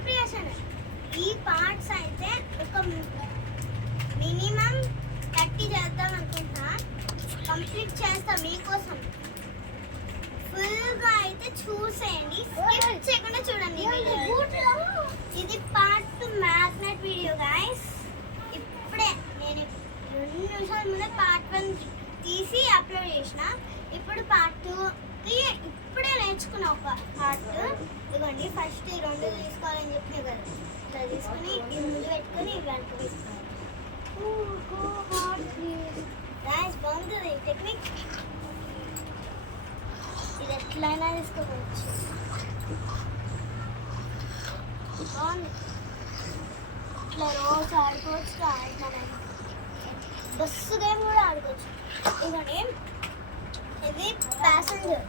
ఈ పార్ట్స్ అయితే ఒక మినిమం 30 చేద్దాం అనుకుంటా. కంప్లీట్ చేస్తా మీకోసం. ఫుల్గా అయితే చూసేయండి, స్కిప్ చేయకుండా చూడండి. ఇది పార్ట్ 2 మ్యాగ్నెట్ వీడియో గైస్. ఇప్పుడే నేను 2 నిమిషాల ముందే పార్ట్ 1 తీసి అప్లోడ్ చేసిన. ఇప్పుడు పార్ట్ 2 ఇప్పుడే నేర్చుకున్నా ఒక పార్ట్. ఇదిగోండి ఫస్ట్ ఈ 2 తీసుకోవాలని చెప్పిన కదా, ఇట్లా తీసుకొని ఇది ముందు పెట్టుకొని వెనక తీసుకోవాలి. బాగుంటుంది టెక్నిక్. ఇది ఎట్లయినా తీసుకోవచ్చు. బాగుంది. ఇట్లా రోజు ఆడుకోవచ్చు. బస్సు గేమ్ కూడా ఆడుకోవచ్చు. ఇదిగోండి ఇది ప్యాసింజర్.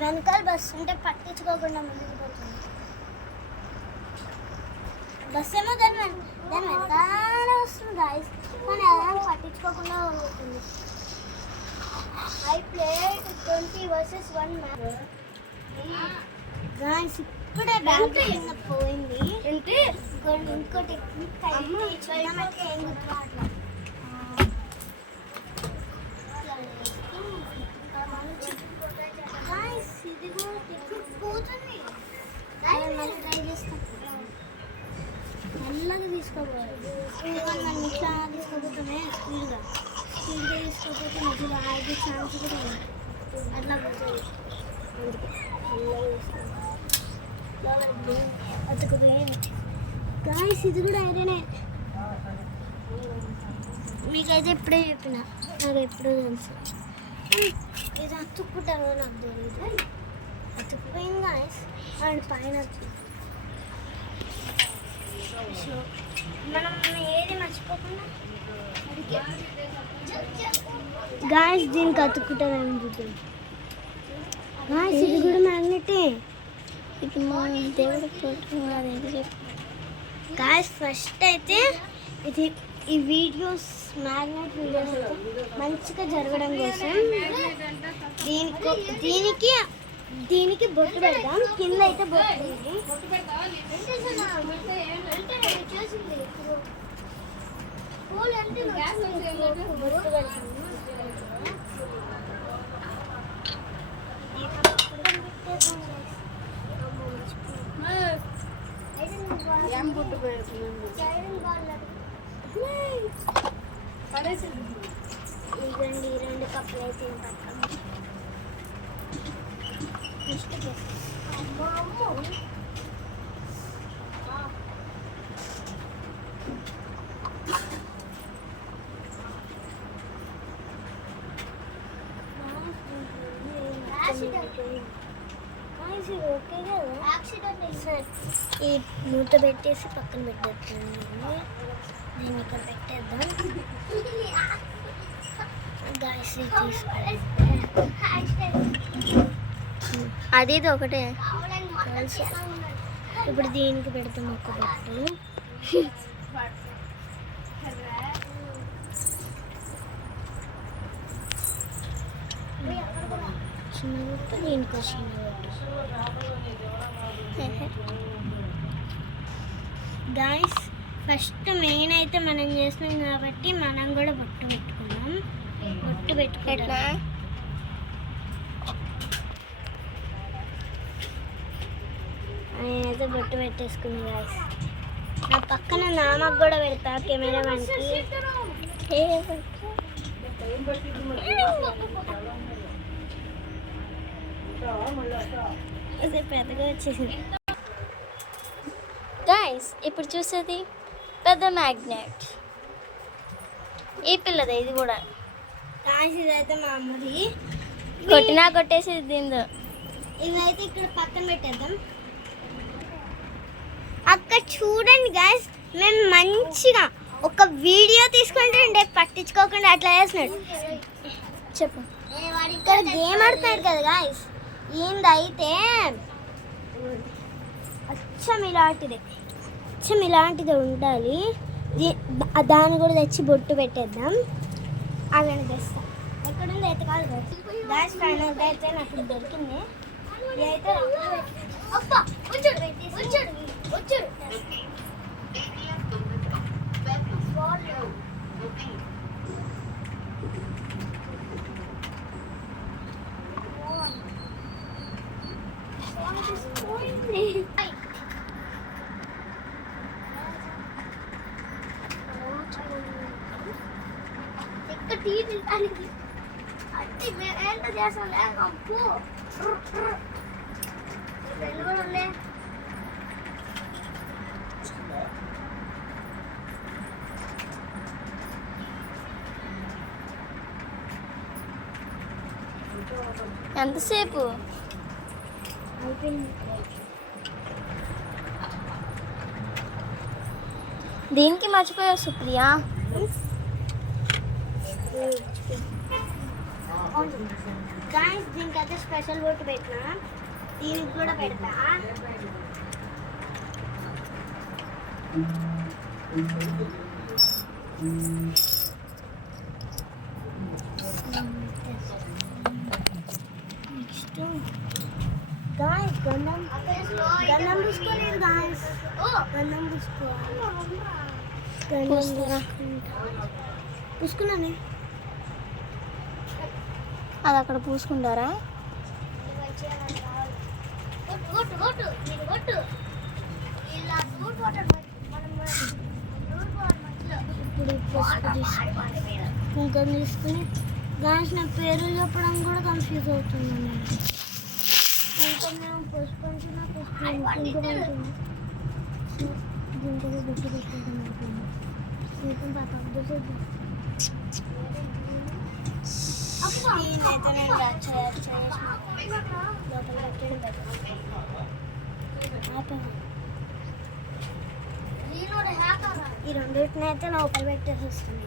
వెనకాల బస్సు ఉంటే పట్టించుకోకుండా ముందుకు పోతుంది. బస్సు ఏమో దాని వెనకాలే వస్తుంది గాయస్, కానీ అలా పట్టించుకోకుండా పోతుంది. I played 20 versus 1 match. Guys, ఇప్పుడే బ్యాగ్ కింద పోయింది. ఇంకో టెక్నిక్ అయితే చూడమంటే ఏం గుర్తురావట్లేదు. Guys, ఇది కూడా టెక్నిక్ పోతుంది. మళ్ళీ ట్రై చేస్తాం. మెల్లగా తీసుకోవాలి. మనం ఇట్లా తీసుకోపోతామే స్పీడ్గా తీసుకోకపోతే మధ్యలో ఆగే ఛాన్స్ కూడా ఉంది. అట్లా పోతుంది. అతుకుపోయింది గాయస్. ఇది కూడా ఐరనే. మీకైతే ఇప్పుడే చెప్పిన, నాకు ఎప్పుడూ తెలుసు. ఇది అతుక్కుంటారో నాకు తెలియదు. అతుక్కుపోయింది గాయస్. అండ్ పైన సో మనం ఏది మర్చిపోకుండా గాయస్ దీనికి అతుక్కుంటారని చూద్దాం. గాయస్ ఇది కూడా మ్యాగ్నెటే. ఇది మా దేవుడు ఫోటో. గాయస్ ఫస్ట్ అయితే ఇది ఈ వీడియోస్ మ్యాగ్నెట్ వీడియోస్ మంచిగా జరగడం కోసం దీనికి బొట్టు పెడదాం. కింద అయితే బొట్టు ఇదండి 2 కప్పులు అయితే ఓకే కదా. ఈ మూత పెట్టేసి పక్కన పెట్టేస్తాను. దీన్ని ఇక్కడ పెట్టేద్దాం. గాయస్ తీసుకోవాలి. అది ఇది ఒకటే. ఇప్పుడు దీనికి పెడతాం ఒక బొట్టు. చిన్న బొట్టు, దీనికి చిన్న బొట్టు. గాయస్ ఫస్ట్ మెయిన్ అయితే మనం చేస్తున్నాం కాబట్టి మనం కూడా బొట్టు పెట్టుకున్నాం. బొట్టు పెట్టుకుంటా. నేనైతే బొట్టు పెట్టేసుకున్నాను గాయస్. నా పక్కన నామకు కూడా పెడతా కెమెరా మనకి. అదే పెద్దగా వచ్చేసింది గాయస్. ఇప్పుడు చూసేది పెద్ద మ్యాగ్నెట్. ఈ పిల్లదే ఇది కూడా. గాయస్ ఇదైతే మా అమ్మది. కొట్టినా కొట్టేసి దీంతో. ఇవైతే ఇక్కడ పక్కన పెట్టేద్దాం. అక్కడ చూడండి గాయస్, మేము మంచిగా ఒక వీడియో తీసుకుంటే పట్టించుకోకుండా అట్లా చేస్తున్నాడు. చెప్పు. ఇక్కడ గేమ్ ఆడుతున్నాడు కదా గాయస్. ఏందైతే అచ్చం ఇలాంటిది ఉండాలి. దాన్ని కూడా తెచ్చి బొట్టు పెట్టేద్దాం. అలానే తెస్తాం. ఎక్కడుంది అయితే కాదు గాయస్. ఫైనల్గా అయితే నాకు దొరికింది. ఇదైతే టీ తింటానికి అట్టి ఎంత చేస్తాం లేకప్పు రెండు కూడా ఉండే ఎంతసేపు అయిపోయింది. దీనికి మర్చిపోయావు సుప్రియ. గాయస్ దీనికైతే స్పెషల్ బొట్టు పెట్టినా, దీనికి కూడా పెడతా. నెక్స్ట్ గాయస్ గంధం పూసుకోలేదు గాయస్. గంధం పూసుకోవాలి. పూసుకురా. పూసుకున్నానే. అది అక్కడ పూసుకుంటారా? ఇప్పుడు కుంకుమ తీసుకుని గాయస్ నా పేరు చెప్పడం కూడా కన్ఫ్యూజ్ అవుతుంది నేను. కుంకుమ పసుపు అంటున్నా, కుంకుమ అంటున్నా. దీంట్లో బొట్టు పెట్టుకుంటాను అనుకున్నాను. కుంకుమ పాప ఈ రెండింటిని అయితే లోపల పెట్టేసి వస్తాను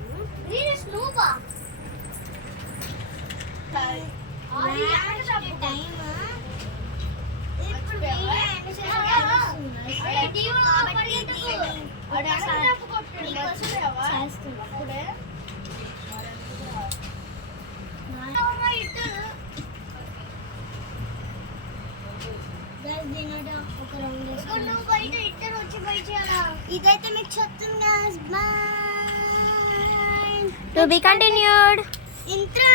ఇదైతే మీకు చెప్తుంది guys. Bye. To be continued. Intro